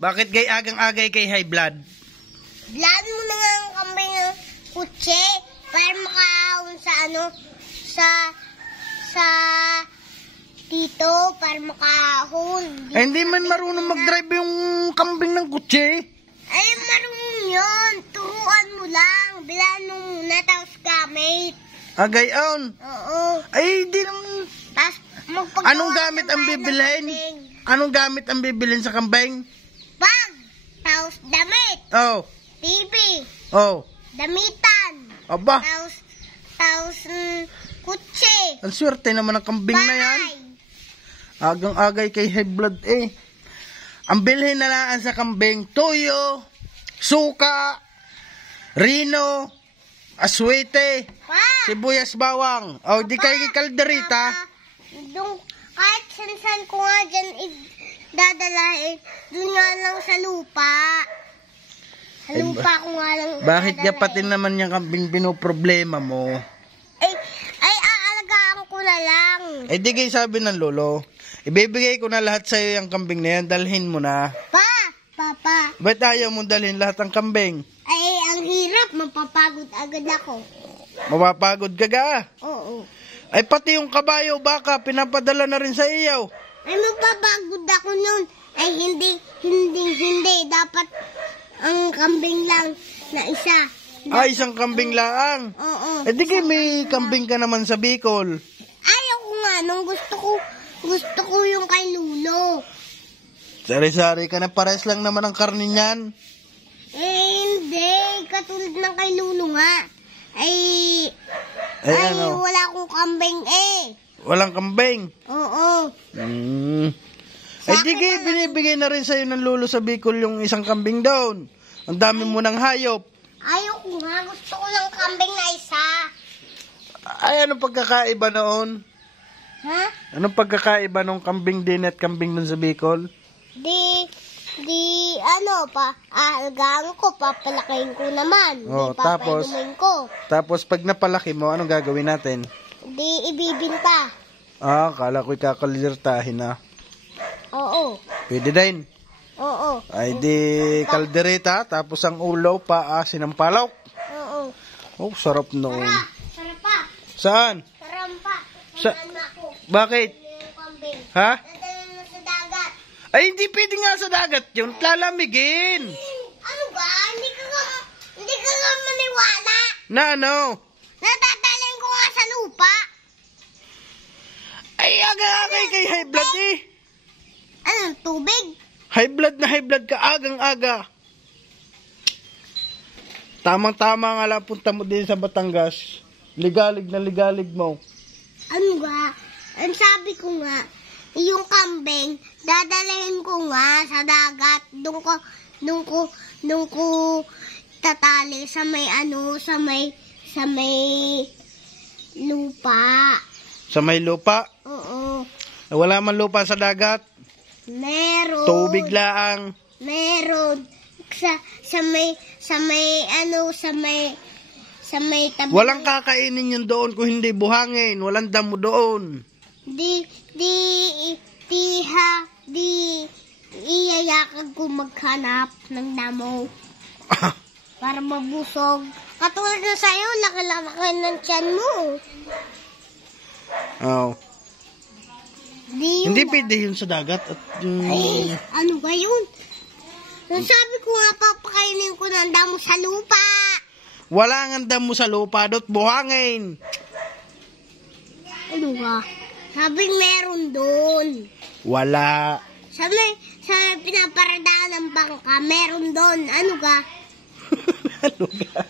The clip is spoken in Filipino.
Bakit gay agang-agay kay high blood? Blaan mo na nga ang kambing ng kutse para makahawon sa sa tito para makahon. Hindi man marunong mag-drive yung kambing ng kutse. Ay, marunong yun. Turuan mo lang. Bilaan mo muna tapos gamit. Gayon. Oo. Ay, di naman. Tapos magpagawa Anong gamit ang bibilhin? Anong gamit ang bibilhin sa kambing? Bag. Tapos damit. Oh. TV. Oh. Damitan. Aba. Tapos kutse. Ang swerte naman ng kambing na yan. Agang-agay kay high blood eh. Ang bilhin na lang sa kambing, toyo, suka, rino, aswete, sibuyas bawang. O, di kayo kalderita. Kahit san-san ko nga dyan dadalahin, doon nga lang sa lupa. Sa lupa ko nga lang Bakit gapatin naman yung kambing pinoproblema mo? Ay, aalagaan ko na lang. Eh, di kayo sabi ng lolo. Ibibigay ko na lahat sa'yo yung kambing na yan. Dalhin mo na. Papa. Ba't ayaw mo dalhin lahat ng kambing? Ay, ang hirap. Mapapagod agad ako. Mapapagod ka ga? Oo. Ay, pati yung kabayo, baka, pinapadala na rin sa iyo. Ay, mapapagod ako nun. Ay, hindi. Dapat ang kambing lang na isa. Ay, isang kambing laang. Oo. Eh, di kayo may kambing ka naman sa Bicol. Ayaw ko nga nung gusto ko yung kay Lulo. Sari-sari ka na, pares lang naman ang karne niyan. Eh, hindi. Katulad ng kay Lulo nga. Ay, ano? wala akong kambing eh. Walang kambing? Oo. Eh, di kayo binibigay na rin sa'yo ng lolo sa Bicol yung isang kambing doon. Ang dami mo ng hayop. Ayaw ko nga. Gusto ko ng kambing na isa. Ay, anong pagkakaiba noon? Ha? Anong pagkakaiba nung kambing din at kambing dun sa Bicol? Alagaan ko, papalakihin ko naman. Oh, tapos ko. Tapos pag napalaki mo, anong gagawin natin? Ibibinta. Kala ko'y kakalirtahin na. Oo. Pwede din. Oo. Ay di kaldereta, tapos ang ulo, paasin ng palaw. Oo. Oh, sarap noon. Sarap pa. Saan? Sarap pa. Bakit? Ha? Nadala na sa dagat. Ay, hindi pwede nga sa dagat yun. Lalamigin. Ano ba? Hindi ka nga maniwala. Na ano? Natataling ko nga sa lupa. Ay, aga-agay kay high blood eh. Anong tubig? High blood ka, agang-aga. Tamang-tama nga lang punta mo din sa Batangas. Ligalig na ligalig mo. Ano ba? Ang sabi ko nga, yung kambing, dadalhin ko nga sa dagat. Doon ko tatali sa may sa may lupa. Sa may lupa? Oo. Wala man lupa sa dagat? Meron. Tubig laang? Meron. Sa may tabi. Walang kakainin yun doon kung hindi buhangin. Walang damo doon. Iyayakag ko maghanap ng damo. Para mabusog. Katulad na sa'yo, laki-laki ng tiyan mo. Oh. Hindi pwede yun sa dagat. At, Ay, ano ba yun? Sabi ko nga, papakainin ko ng damo sa lupa. Wala nga damo sa lupa do't buhangin. Ano ba? Sabi meron doon. Wala. Sa pinaparadaan ng bangka, meron doon. Ano ga? Ano ga?